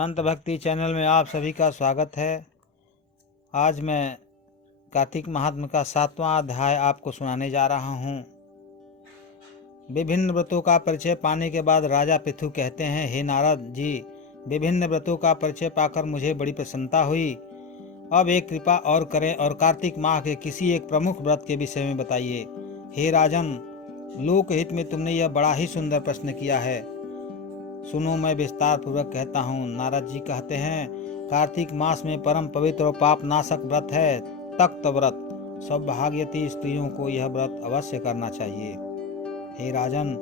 संत भक्ति चैनल में आप सभी का स्वागत है। आज मैं कार्तिक महात्म्य का 7वां अध्याय आपको सुनाने जा रहा हूँ। विभिन्न व्रतों का परिचय पाने के बाद राजा पृथु कहते हैं, हे नारद जी, विभिन्न व्रतों का परिचय पाकर मुझे बड़ी प्रसन्नता हुई। अब एक कृपा और करें और कार्तिक माह के किसी एक प्रमुख व्रत के विषय में बताइए। हे राजन, लोकहित में तुमने यह बड़ा ही सुंदर प्रश्न किया है। सुनो, मैं विस्तार पूर्वक कहता हूँ। नारद जी कहते हैं, कार्तिक मास में परम पवित्र और पाप नाशक व्रत है तक्त व्रत। सौभाग्यवती स्त्रियों को यह व्रत अवश्य करना चाहिए। हे राजन,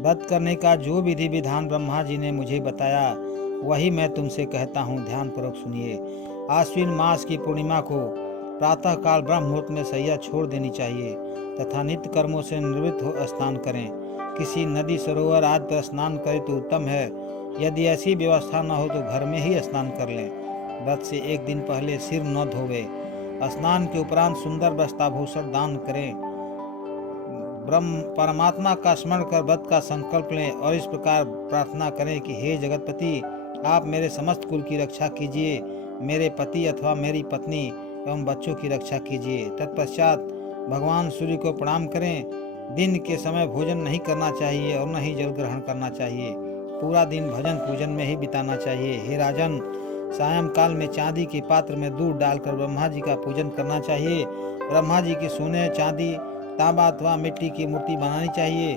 व्रत करने का जो विधि विधान ब्रह्मा जी ने मुझे बताया वही मैं तुमसे कहता हूँ, ध्यान पूर्वक सुनिए। आश्विन मास की पूर्णिमा को प्रातः काल ब्रह्म मुहूर्त में शैया छोड़ देनी चाहिए तथा नित्य कर्मों से निवृत्त हो स्नान करें। किसी नदी सरोवर आदि पर स्नान करें तो उत्तम है। यदि ऐसी व्यवस्था न हो तो घर में ही स्नान कर लें। व्रत से एक दिन पहले सिर न धोवे। स्नान के उपरांत सुंदर वस्त्राभूषण दान करें। ब्रह्म परमात्मा का स्मरण कर व्रत का संकल्प लें और इस प्रकार प्रार्थना करें कि हे जगतपति, आप मेरे समस्त कुल की रक्षा कीजिए, मेरे पति अथवा मेरी पत्नी एवं बच्चों की रक्षा कीजिए। तत्पश्चात भगवान सूर्य को प्रणाम करें। दिन के समय भोजन नहीं करना चाहिए और न ही जल ग्रहण करना चाहिए। पूरा दिन भजन पूजन में ही बिताना चाहिए। हे राजन, सायंकाल में चांदी के पात्र में दूध डालकर ब्रह्मा जी का पूजन करना चाहिए। ब्रह्मा जी की सोने, चांदी, तांबा अथवा मिट्टी की मूर्ति बनानी चाहिए।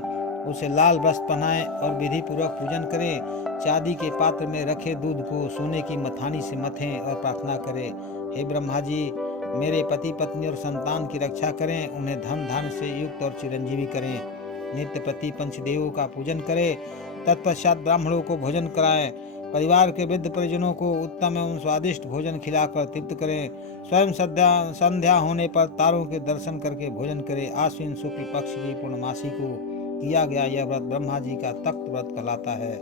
उसे लाल वस्त्र पहनाएं और विधि पूर्वक पूजन करें। चांदी के पात्र में रखे दूध को सोने की मथानी से मथें और प्रार्थना करें, हे ब्रह्मा जी, मेरे पति पत्नी और संतान की रक्षा करें, उन्हें धन धान्य से युक्त और चिरंजीवी करें। नित्य प्रति पंचदेवों का पूजन करें। तत्पश्चात ब्राह्मणों को भोजन कराएं। परिवार के वृद्ध परिजनों को उत्तम एवं स्वादिष्ट भोजन खिलाकर तृप्त करें। स्वयं संध्या होने पर तारों के दर्शन करके भोजन करें। आश्विन शुक्ल पक्ष की पूर्णमासी को किया गया यह व्रत ब्रह्मा जी का तक्त व्रत कहलाता है।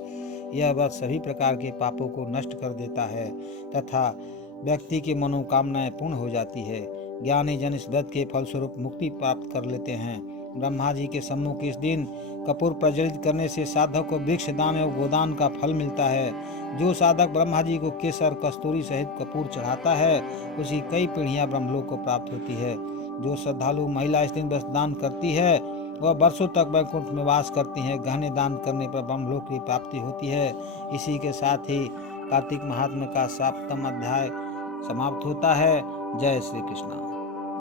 यह व्रत सभी प्रकार के पापों को नष्ट कर देता है तथा व्यक्ति की मनोकामनाएं पूर्ण हो जाती है। ज्ञानी जन इस व्रत के फलस्वरूप मुक्ति प्राप्त कर लेते हैं। ब्रह्मा जी के सम्मुख इस दिन कपूर प्रज्वलित करने से साधक को वृक्ष दान एवं गोदान का फल मिलता है। जो साधक ब्रह्मा जी को केसर कस्तूरी सहित कपूर चढ़ाता है उसी कई पीढ़ियां ब्रह्मलोक को प्राप्त होती है। जो श्रद्धालु महिला इस दिन वस्त्र दान करती है वह वर्षों तक वैकुंठ में वास करती है। गहने दान करने पर ब्रह्मलोक की प्राप्ति होती है। इसी के साथ ही कार्तिक महात्म्य का 7वां अध्याय समाप्त होता है। जय श्री कृष्ण।